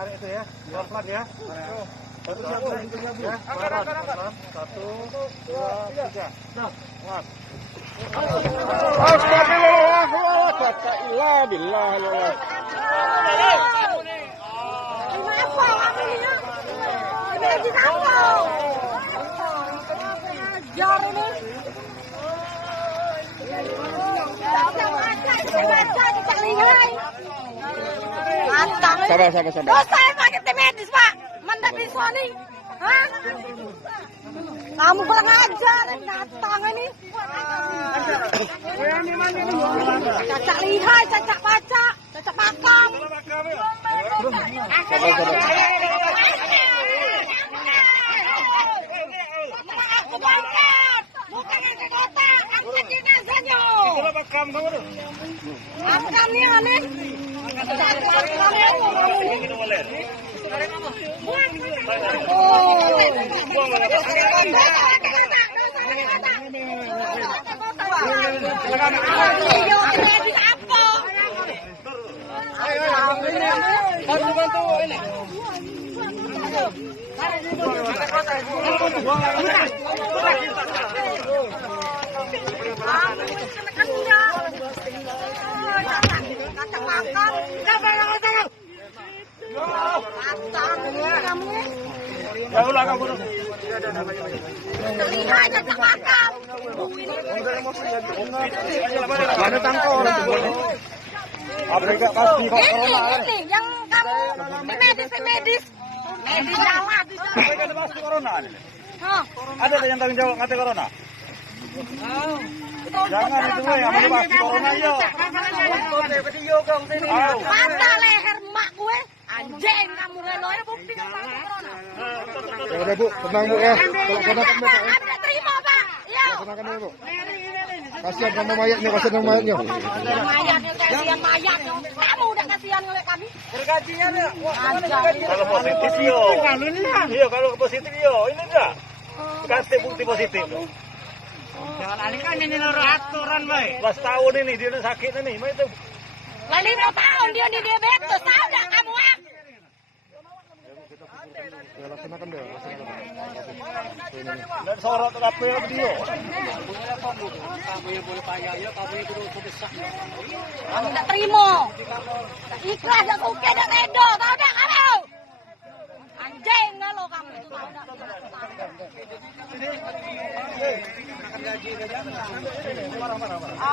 narik itu ya. Pelan-pelan ya. Satu siap ya. Pelan-pelan. 1, 2, 3. Dah. Mas. Astagfirullah, kata billah. Sabar. Oh, saya pakai tim medis, Pak. Mantap bisa nih. Hah? Kamu kurang ajar, datang ini. Cacak lihai, cacak pacak, cacak pakam. Aku bangkat, bukan yang kota, angkat jenazahnya. Angkat nih, aneh. Bantu ini. Mana tangkor? Amerika pasti kok corona. Ini yang kamu medis jawab. Mereka pasti corona. Hah? Ada yang tanggung jawab ngate corona? Jangan itu yang pasti corona yo. Patah leher mak gue. Anjing kamu relonya bukti kan corona. Ya udah Bu, tenang Bu ya. Laksanakan Bu. Anda terima, Pak. Ya. Laksanakan Bu. Kasihan sama mayatnya, kasihan mayatnya. Kasihan mayat. Kamu udah kasihan oleh kami. Bergajinya nih. Kalau positif yo. Iya, kalau positif yo. Ini enggak. Kasih bukti positif. Jangan alihkan ini aturan, baik. 11 tahun ini dia udah sakit ini. Mah itu. Lah 5 tahun dia di diabetes. Tahu enggak kamu, ah? Ya laksanakan deh, Dan sorot apa ya dia? Kamu enggak terima. Ikhlas dan suka dan redo. Tahu enggak kamu? Anjing enggak lo kamu itu tahu enggak?